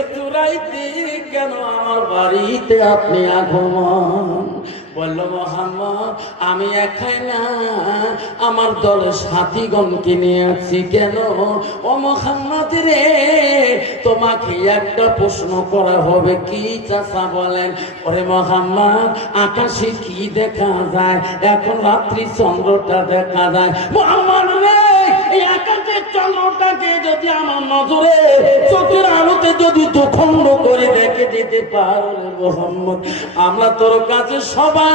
এত রাইতে কেন আমার বাড়িতে আপনি আগমন? বলল মোহাম্মদ আমি একাই না, আমার দলের সাথীগণকে নিয়ে আসছি। কেন? ও মোহাম্মদ রে, তোমাকে একটা প্রশ্ন করা হবে। কি চাচা বলেন? ওরে মোহাম্মদ, আকাশে কি দেখা যায়? এখন রাত্রি চন্দ্রটা দেখা যায়। মোহাম্মদ রে, এই আকাশের চন্দ্রটাকে যদি আমার নজরে চোখের আলোতে যদি দুখণ্ড করে দেখে দিতে পারো রে মোহাম্মদ, আমরা তোর কাছে সবাই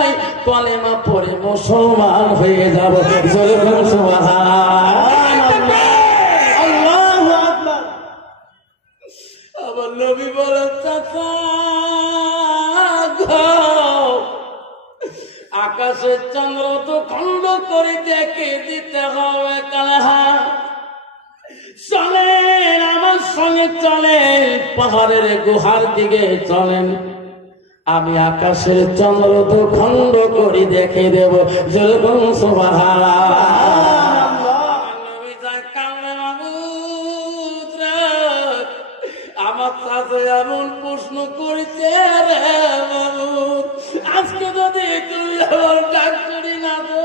কলেমা পড়ে মুসলমান হয়ে যাব। আবার নবী বলেন চাচা, আকাশের চন্দ্র তো খণ্ড করে দেখে দিতে হবে। চলেন আমার সঙ্গে, চলেন পাহাড়ের গুহার দিকে চলেন, আমি আকাশের চন্দ্র তো খণ্ড করে দেখে দেব। যেরকম আমার চাচা এমন প্রশ্ন করেছে রে বাবু, আজকে যদি তুমি আমার ডাক করি না তো,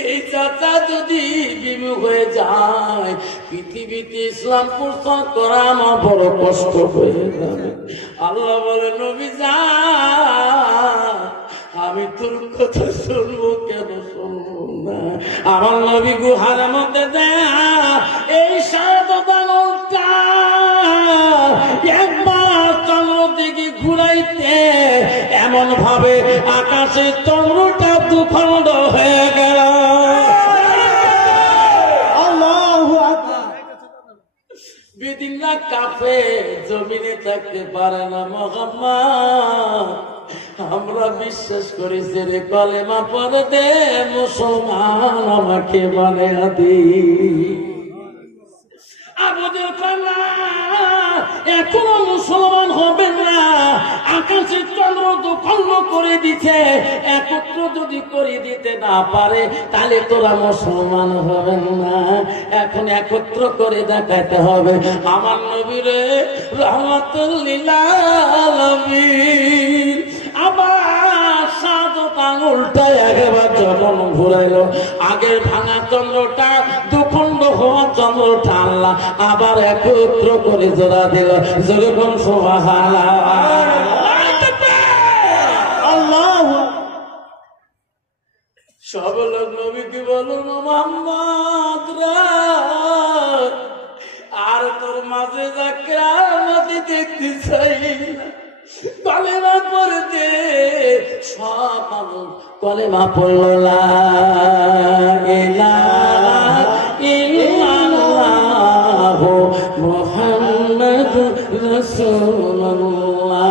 এই চাচা যদি বিমুখ হয়ে যায়, পৃথিবীতে ইসলাম প্রচার করা আমার বড় কষ্ট হয়ে যাবে। আল্লাহ বলে নবী যা, আমি তোর কথা শুনবো কেন শুনবো না? আমার নবী গুহার মধ্যে দেয় এই শাহাদাত আঙুলটা একবার চন্দ্র দিকে ঘুরাইতে এমন ভাবে আকাশের চন্দ্রটা দুখণ্ড হয়ে গেল। বেদিনরা কাফে জমিনে থাকতে পারে না। মুহাম্মদ, আমরা বিশ্বাস করি যে রে কলেমা পড়তে মুসলমান আমাকে বানিয়ে দি। আবুদের কন্যা এখনো মুসলমান হবে না, আকাশের চন্দ্র দুখণ্ড করে দিচ্ছে, একত্র যদি করে দিতে না পারে তাহলে তোরা মুসলমান হবেন না। এখন একত্র করে দেখাতে হবে। আমার নবীরে রহমাতুল লিল আলামিন আবার শাহাদাত আঙুলটা একবার যখন ঘুরাইলো, আগের ভাঙা চন্দ্রটা দুখণ্ড হওয়া চন্দ্রটা আল্লাহ আবার একত্র করে জোড়া দিল। যেরকম সব লোক নবীকে বলুন মুহাম্মদ আর তোর মাঝে যাকে আমাদের দেখতে চাই না। কলেমা পড়তে সব মানুষ কলেমা পড়ল লা ইলাহা ইল্লাল্লাহ মুহাম্মাদুর রাসূলুল্লাহ।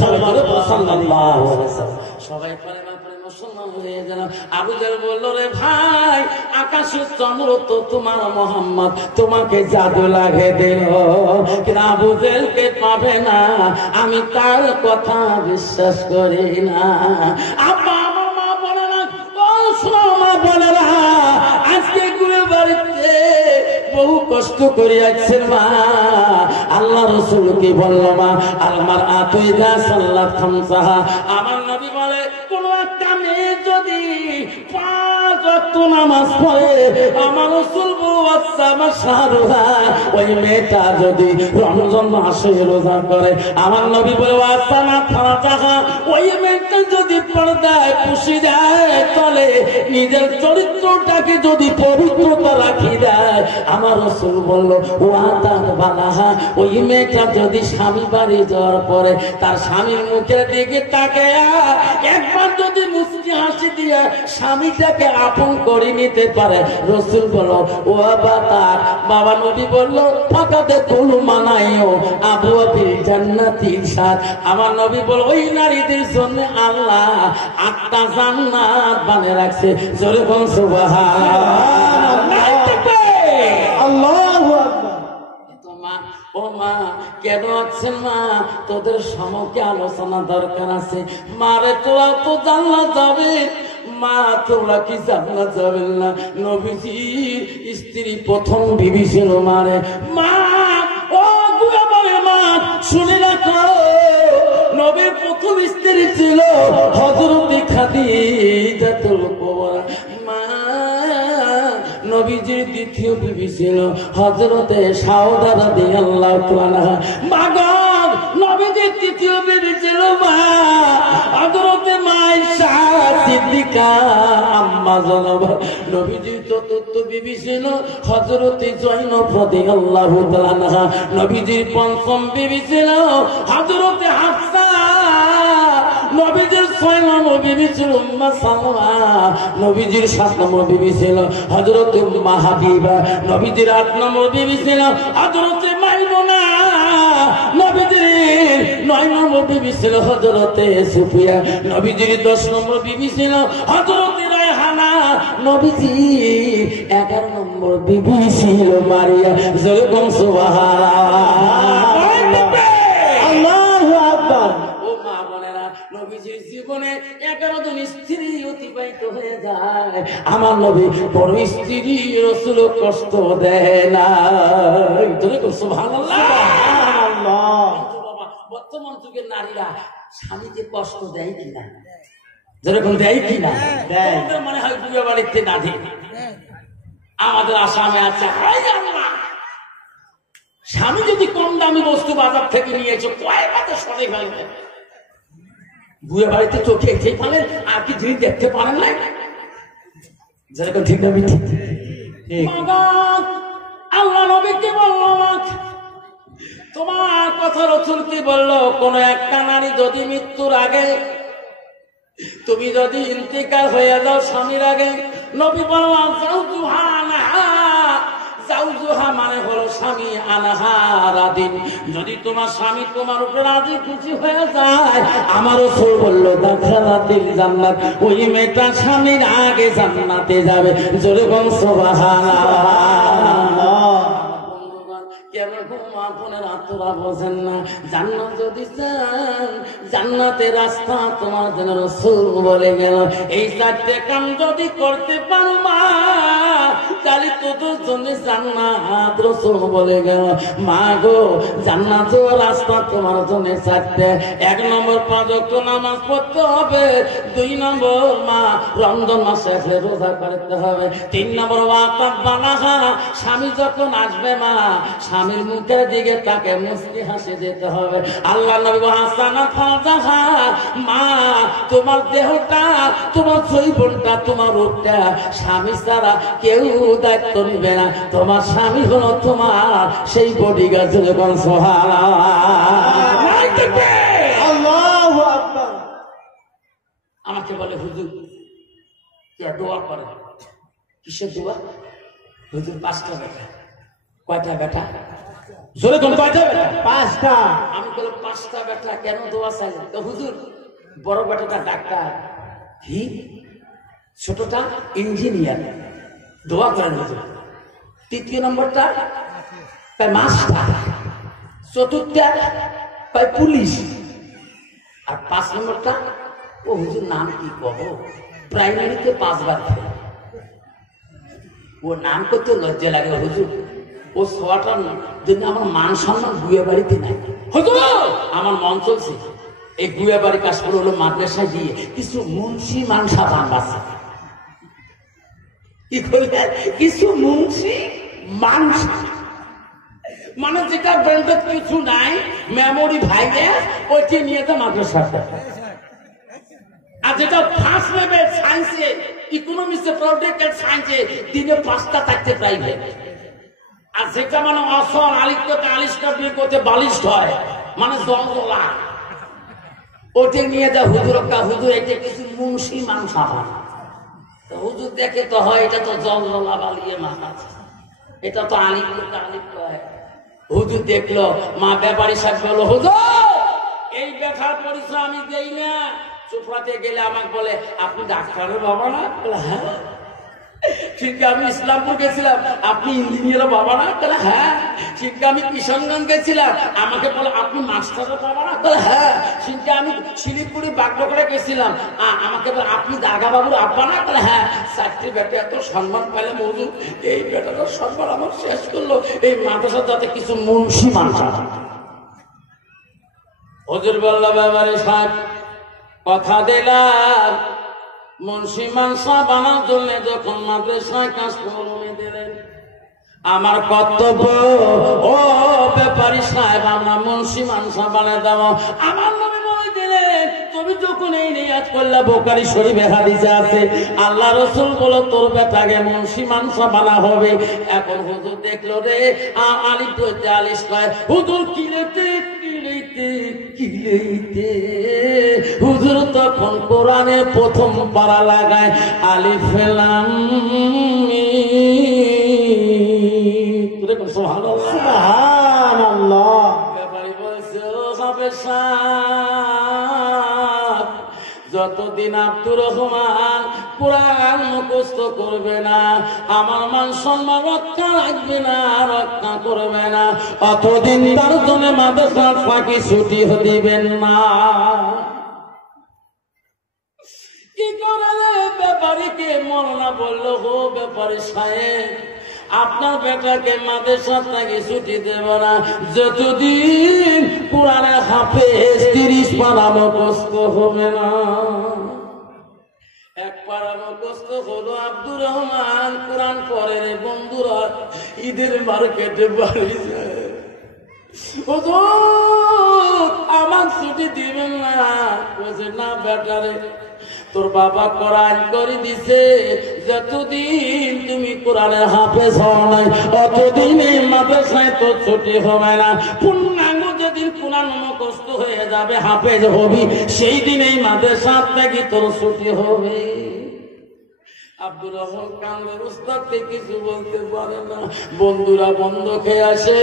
সবাই বলে সাল্লাল্লাহু আলাইহি ওয়াসাল্লাম। সবাই কলেমা পড়ে মুসলমান হয়ে গেল। আবু জাহল বলল রে ভাই, আকাশের চন্দ্র তো তোমার মুহাম্মদ তোমাকে জাদু লাগে দিল, কিন্তু আবু জাহলকে পাবে না, আমি তার কথা বিশ্বাস করি না। আব্বা আমার মা বলে না, ও শোনো মা বলে না, আজকে ঘুরে বাড়িতে বহু কষ্ট করে আসছেন মা। আল্লাহ রাসূল কি বলল মা, আলমার আতুইদা সাল্লাত খামসাহা। আমার নবী বলে কোন একটা মেয়ে যদি 5 ওয়াক্ত নামাজ পড়ে, আমার রাসূল বলছে মাশাআল্লাহ, ওই মেয়েটা যদি রমজান মাসে রোজা করে, আমার নবী বলে ওয়াসানা ফারাজাহা, ওই মেয়েটা যদি পর্দায় পুষি দেয়, তলে নিজের চরিত্রটাকে যদি পবিত্রতা রাখি দেয়, আমার রাসূল বলল ওয়াতান বালাহা, ওই মেয়েটা যদি স্বামী বাড়ি যাওয়ার পরে তার স্বামীর মুখের দিকে তাকায় একবার যদি মুস্কি হাসি দিয়ে স্বামীটাকে আপন করে নিতে পারে, রাসূল বলল ও বাতার বাবা। নবী বলল ফাকাতে কুলু মানাইও আবু আবিল জান্নাতির সাথ। আমার নবী বল ওই নারীদের জন্য আল্লাহ 8টা জান্নাত বানিয়ে রাখছে। জোরে বল সুবহানাল্লাহ। আল্লাহু আকবার। ও মা কেন আছেন মা, তোদের সমকে আলোচনা দরকার আছে। মারে তোরা তো জান্নাত যাবে, মা তোরা কি জান্নাত যাবেন না? নবীজির স্ত্রী প্রথম বিবি ছিল মারে। মা ও শুনে রাখো নবীর প্রথম স্ত্রী ছিল হযরত খাদিজাতুল কুবরা। মা নবীজির দ্বিতীয় বিবি ছিল হযরতে সাউদা রাদিয়াল্লাহু তাআলা। মাগো নবীজির তৃতীয় বিবি ছিল মা হযরতে মায়েশা সিদ্দিকা আম্মা জনব। নবীজির চতুর্থ বিবি ছিল হযরতে জয়নব রাদিয়াল্লাহু তাআলা। নবীজির পঞ্চম বিবি ছিল হযরতে হাফসা। নবীজির 6 নম্বর বিবি ছিল উম্মে সালমা। নবীজির 7 নম্বর বিবি ছিল হযরতে উম্মে হাবিবা। নবীজির 8 নম্বর বিবি ছিল হযরতে মাইমুনা। নবীজির 9 নম্বর বিবি ছিল হযরতে সুফিয়া। নবীজির 10 নম্বর বিবি ছিল হযরতে রায়হানা। নবীজির 11 নম্বর বিবি ছিল মারিয়া। যেরকম সুবহানাল্লাহ। আল্লাহু আকবার। ও মা বোনেরা, নবীজির জীবনে 11 জন স্ত্রী অতিবাহিত হয়ে যায়। আমার নবী বড় স্ত্রী রাসূল কষ্ট দেয় না। যেরকম সুবহানাল্লাহ। বর্তমান যুগের নারীরা স্বামীকে কষ্ট দেয় কিনা? যেরকম দেয় কিনা? মনে হয় বিয়ে বাড়িতে না দেয়। আমাদের আসামে আছে স্বামী যদি কম দামি বস্তু বাজার থেকে নিয়েছে কয়েক হাতে সরে ফেলবে। বিয়ে বাড়িতে চোখে এসে ফেলেন আর কি জিনিস দেখতে পারেন না। যেরকম ঠিক না মিঠি? আল্লাহ নবীকে বলল তোমার কথা রাসূল কি বললো, কোন একটা নারী যদি মৃত্যুর আগে তুমি যদি ইন্তেকাল হয়ে যাও স্বামীর আগে, নবী বললেন যাওজুহা আনহা। যাওজুহা মানে হলো স্বামী, আনহা রাদিন। যদি তোমার স্বামী তোমার উপর রাজি খুশি হয়ে যায়, আমার রাসূল বলল দাখালাতিল জান্নাত, ওই মেয়েটা স্বামীর আগে জান্নাতে যাবে। জোরে বল সুবহানাল্লাহ। কেন ঘুমা বোনের আত্মরা বোঝেন না? জান্নাত যদি চান, জান্নাতের রাস্তা তোমার জন্য রাসূল বলে গেল এই 4টে কাম যদি করতে পারো মা, তাহলে তোদের জন্য জান্নাত। রাসূল বলে গেল মা গো, জান্নাতের রাস্তা তোমার জন্য 4টে। 1 নম্বর 5 ওয়াক্ত নামাজ পড়তে হবে। 2 নম্বর মা রমজান মাসে রোজা করতে হবে। 3 নম্বর ওয়াকাত বানাহা, স্বামী যখন আসবে মা স্বামীর মুখের দিকে তাকে মুস্কি হাসি দিতে হবে। আল্লাহ নবী হাসানা ফাজাহা, মা তোমার দেহটা, তোমার জৈবনটা, তোমার রূপটা স্বামী ছাড়া কেউ দায়িত্ব নিবে না। তোমার স্বামী হলো তোমার সেই বডিগার্ড। যখন আল্লাহু আকবার। আমাকে বলে হুজুর দোয়া করে। কিসের দোয়া? হুজুর 5টা বেটা। কয়টা বেটা? জোরে কোন কয়টা বেটা? 5টা। আমি বললাম 5টা বেটা কেন দোয়া চাই? তো হুজুর বড় বেটাটা ডাক্তার, কি ছোটটা ইঞ্জিনিয়ার, দোয়া করেন হুজুর। 3 নম্বরটা তাই মাস্টার, 4টা তাই পুলিশ, আর 5 নম্বরটা ও হুজুর নাম কি কব, প্রাইমারিতে 5 বার ফেল। ও নাম করতে লজ্জা লাগে হুজুর। ও ছোয়াটার জন্য আমার মান সম্মান গুয়ে বাড়িতে নাই হুজুর। আমার মন চলছে এই গুয়ে বাড়ি কাজ করে হলো মাদ্রাসায় দিয়ে কিছু মুন্সি মানসা বাংলাছে। কি করলে কিছু মুন্সি মানসা মানে যেটা ব্র্যান্ডেড কিছু নাই, মেমোরি ভাইরাস, ওইটি নিয়ে তো মাদ্রাসাতে। আর যেটা ফার্স্ট লেভেল সায়েন্সে, ইকোনমিক্সে, প্রোডাক্টেড সায়েন্সে দিনে 5টা থাকতে প্রাইভেট। আর যেটা মানে অসল আলিকতে আলিশটা বিয়ে করতে বালিশ হয় মানে জলজলা, ওটা নিয়ে যা হুজুর হুজুর এটা কিছু মুন্সি মাংসা হয়। হুজুর দেখে তো হয় এটা তো জলজলা বালিয়ে মাথা, এটা তো আলিকতে আলিক হয়। হুজুর দেখলো, মা ব্যাপারী সাহেব বললো হুজুর এই দেখার পরিচয় আমি দেই না। চোপড়াতে গেলে আমাকে বলে আপনি ডাক্তারের বাবা না? বলে হ্যাঁ। ঠিক আমি ইসলামপুর গেছিলাম, আপনি ইঞ্জিনিয়ারের বাবা না? বলে হ্যাঁ। ঠিক আমি কিশনগঞ্জ গেছিলাম, আমাকে বলে আপনি মাস্টারের বাবা না? বলে হ্যাঁ। ঠিক আমি শিলিগুড়ি বাগডোগরা গেছিলাম, আমাকে বলে আপনি দাগা বাবুর আব্বা না? বলে হ্যাঁ। 4টি বেটা এত সম্মান পাইলে মজুর, এই বেটাটার সম্মান আমার শেষ করলো। এই মাদ্রাসা যাতে কিছু মুন্সি মানসা হুজুর বলল ব্যাপারে সাহেব কথা দিলাম মুন্সি মানসা বানার জন্য যখন মাদ্রাসায় কাজ করে দিলেন আমার কর্তব্য ও ব্যাপারী সাহেব আমরা মুন্সি মানসা বানিয়ে দেব। আমার নবী বলে দিলেন তুমি যখন এই নিয়াত করলে বুখারী শরীফে হাদিসে আছে আল্লাহ রাসূল বলো তোর বেটাকে মুন্সি মানসা বানা হবে। এখন হুজুর দেখলো রে আলিফ পড়তে আলিশ কয় হুজুর কিলেতে হুজুর তখন কোরআনের প্রথম পারা লাগায় আলিফ লাম মিম। সুবহানাল্লাহ। ব্যাপারী বলছে ও হাফেজ সাহেব যতদিন আব্দুর রহমান কোরআন মুখস্থ করবে না আমার মান সম্মান রক্ষা রাখবে না রক্ষা করবে না অতদিন তার জন্য মাদ্রাসা ফাঁকি ছুটি দিবেন না। কি করে ব্যাপারীকে মরনা বলল হো ব্যাপারী সাহেব আপনার বেটাকে মাদ্রাসা থেকে ছুটি দেব না যতদিন কোরআনের হাফেজ 30 পারা মুখস্থ হবে না। এক পারা মুখস্থ হলো আব্দুর রহমান কোরআন পড়ে রে বন্ধুরা ঈদের মার্কেটে বাড়ি যায় আমার ছুটি দিবেন না বলছে না বেটারে তোর বাবা কোরআন করে দিছে যতদিন তুমি কোরআনের হাফেজ হও নাই অতদিন এই মাদ্রাসায় তোর ছুটি হবে না। পূর্ণাঙ্গ যেদিন কোরআন মুখস্থ হয়ে যাবে হাফেজ হবি সেই দিন এই মাদ্রাসা থেকে তোর ছুটি হবে। আব্দুর রহমান কান্দের উস্তাদকে কিছু বলতে পারে না বন্ধুরা বন্ধ খেয়ে আসে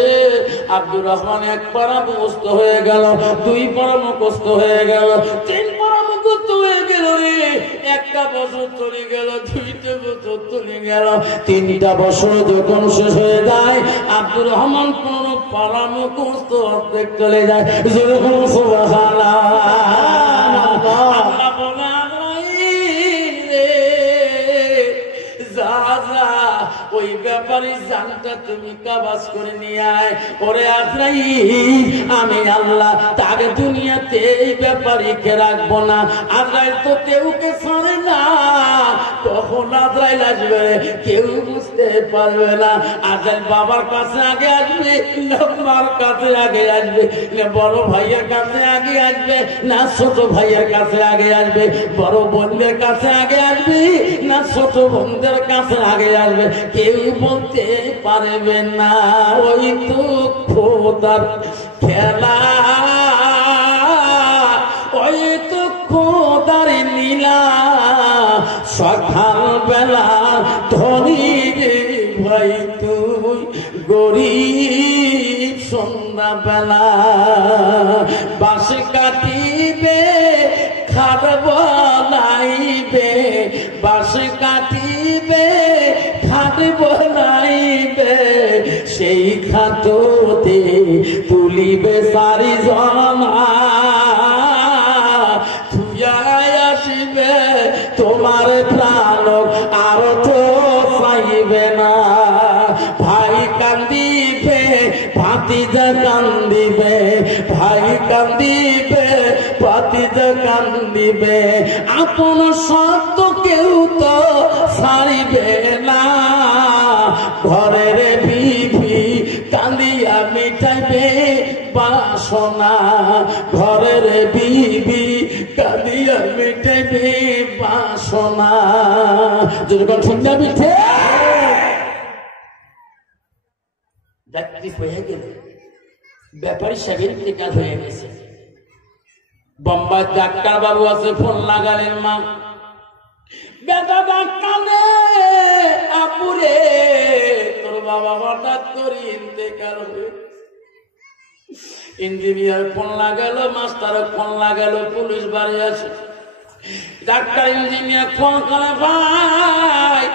আব্দুর রহমান এক পারা মুখস্থ হয়ে গেল 2 পারা মুখস্থ হয়ে গেল 3 পারা মুখস্থ হয়ে গেল রে। একটা বছর চলে গেল 2টা বছর চলে গেল 3টা বছর যখন শেষ হয়ে যায় আব্দুর রহমান 15 পারা মুখস্থ অর্ধেক চলে যায়। সুবহানাল্লাহ বলে ওই ব্যাপারী জানটা তুমি কাবাজ করে নিয়ে আয় ওরে আজরাইল আমি আল্লাহ তাকে দুনিয়াতে এই ব্যাপারীকে রাখবো না। আজরাইল তো কেউকে ছাড়ে না কখন আজরাইল আসবে কেউ বুঝতে পারবে না। আজরাইল বাবার কাছে আগে আসবে না মার কাছে আগে আসবে না বড় ভাইয়ের কাছে আগে আসবে না ছোট ভাইয়ের কাছে আগে আসবে বড় বোনদের কাছে আগে আসবে না ছোট বোনদের কাছে আগে আসবে কেউ বলতে পারবে না। ওই তো খোদার খেলা ওই তো খোদার নীলা সকাল বেলা ধনী রে ভাই তুই গরিব সন্ধ্যা বেলা বাস কাটিবে খাট বলাইবে বাস কাটিবে খাট বলাইবে সেই খাটতে তুলিবে 4 জনা তুই আসিবে তোমার প্রাণ আর তো চাইবে না। ভাই কান্দিবে ভাতিজা কান্দিবে ভাই কান্দিবে ভাতিজা কান্দিবে আপন সত্য কেউ তো ছাড়িবে না। ঘরের বিবি কান্দিয়া মিটাইবে বাসনা ঘরের বিবি কান্দিয়া মিটাইবে বাসনা। যখন শুনতে মিঠে হয়ে গেলে ব্যাপারী সাহেবের ইন্তেকাল হয়ে গেছে। বোম্বাই ডাক্তার বাবু আছে ফোন লাগালেন মা বেটা ডাক্তারে আপুরে তোর বাবা হঠাৎ করে ইন্তেকাল হয়ে। ইঞ্জিনিয়ার ফোন লাগালো মাস্টার ফোন লাগালো পুলিশ বাড়ি আছে ডাক্তার ইঞ্জিনিয়ার ফোন করে ভাই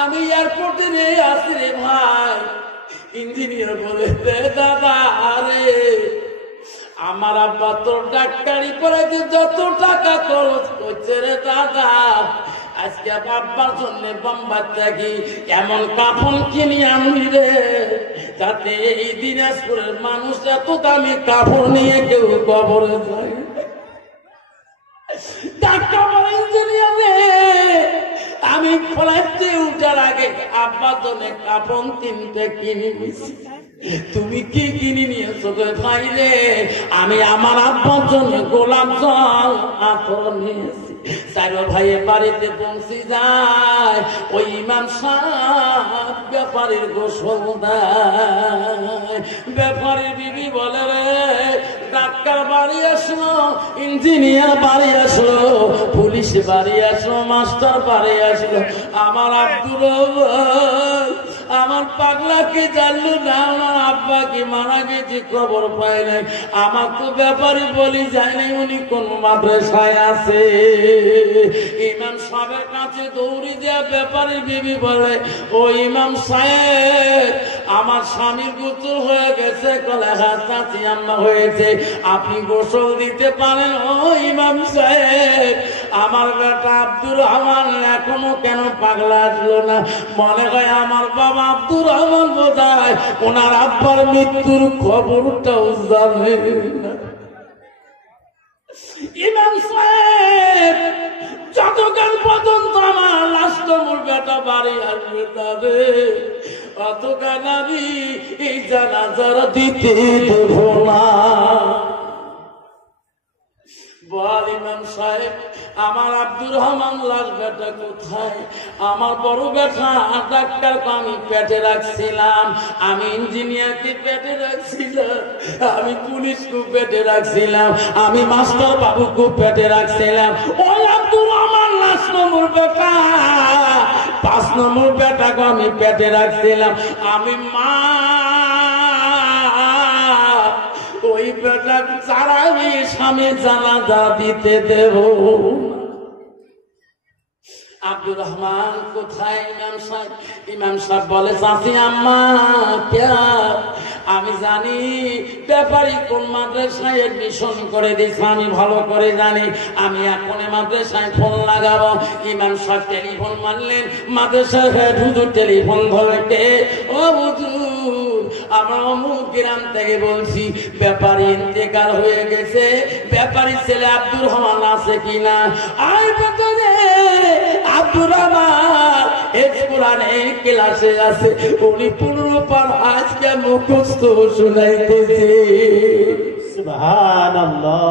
আমি এয়ারপোর্টে রে আসি রে ভাই। ইঞ্জিনিয়ার বলে দাদা আরে আমার আব্বা তোর ডাক্তারি করাইতে যত টাকা খরচ করছে রে দাদা আজকে আব্বার জন্য বোম্বাই থাকি এমন কাফন কিনি আনলি রে, যাতে এই দিনাজপুরের মানুষ এত দামি কাপড় নিয়ে কেউ কবরে যায়। আমি ফ্লাইটে উঠার আগে আব্বার জন্য কাপন 3টে কিনে নিয়েছি। তুমি কি কিনে নিয়েছো ভাই রে? আমি আমার আব্বার জন্য গোলাপ জল আতর নিয়েছি। চারো ভাইয়ের বাড়িতে পৌঁছে যায়, ওই ইমাম সাহেব ব্যাপারীর গোসল দেয়। ব্যাপারীর বিবি বলে রে, ডাক্তার বাড়ি আসলো, ইঞ্জিনিয়ার বাড়ি আসলো, পুলিশ বাড়ি আসলো, মাস্টার বাড়ি আসলো, আমার আব্দুর আমার পাগলাকে জানলো না, আমার আব্বা কি মারা গেছে খবর পাই নাই। আমার তো ব্যাপারে বলি যায় নাই উনি কোন মাদ্রাসায় আছে। ইমাম সাহেবের কাছে দৌড়ি দেয়া ব্যাপারের বিবি বলে, ও ইমাম সাহেব, আমার স্বামীর গোসল হয়ে গেছে। কলে হ্যাঁ চাচি আম্মা হয়েছে, আপনি গোসল দিতে পারেন? ও ইমাম সাহেব, আমার বেটা আব্দুর রহমান এখনো কেন পাগলা আসলো না? মনে হয় আমার বাবা আব্দুর রহমান বোধহয় ওনার আব্বার মৃত্যুর খবরটাও জানে না। ইমাম সাহেব, যতক্ষণ পর্যন্ত আমার লাস্ট মোর বেটা বাড়ি আসবে তবে অতক্ষণ আমি এই জানাজার দিতে দেব না। বল ইমাম সাহেব, আমার আব্দুর রহমান লাশ বেটা কোথায়? আমার বড় বেটা ডাক্তারকে আমি পেটে রাখছিলাম, আমি ইঞ্জিনিয়ারকে পেটে রাখছিলাম, আমি পুলিশকে পেটে রাখছিলাম, আমি মাস্টার বাবুকে পেটে রাখছিলাম। ওই আব্দুর রহমান লাশ নম্বর বেটা 5 নম্বর বেটাকে আমি পেটে রাখছিলাম। আমি মা ওই বেটা ছাড়া আমি স্বামী জানাজা দিতে দেব। আব্দুর রহমান কোথায়? ইমাম সাহেব। ইমাম সাহেব বলে, চাচি আম্মা ক্যা? আমি জানি ব্যাপারী কোন মাদ্রাসায় এডমিশন করে দিয়েছে, আমি ভালো করে জানি। আমি এখন মাদ্রাসায় ফোন লাগাবো। ইমাম সাহেব টেলিফোন মারলেন, মাদ্রাসায় হুজুর টেলিফোন ধরে, ও হুজুর, আমরা অমুক গ্রাম থেকে বলছি, ব্যাপারী ইন্তেকাল হয়ে গেছে, ব্যাপারী ছেলে আব্দুর রহমান আছে কিনা? আয় বেটা রে, আব্দুর রহমান কোরআনে ক্লাসে আছে, উনি 15 পার আজকে মুখস্থ শুনাইতেছে। সুবহানাল্লাহ।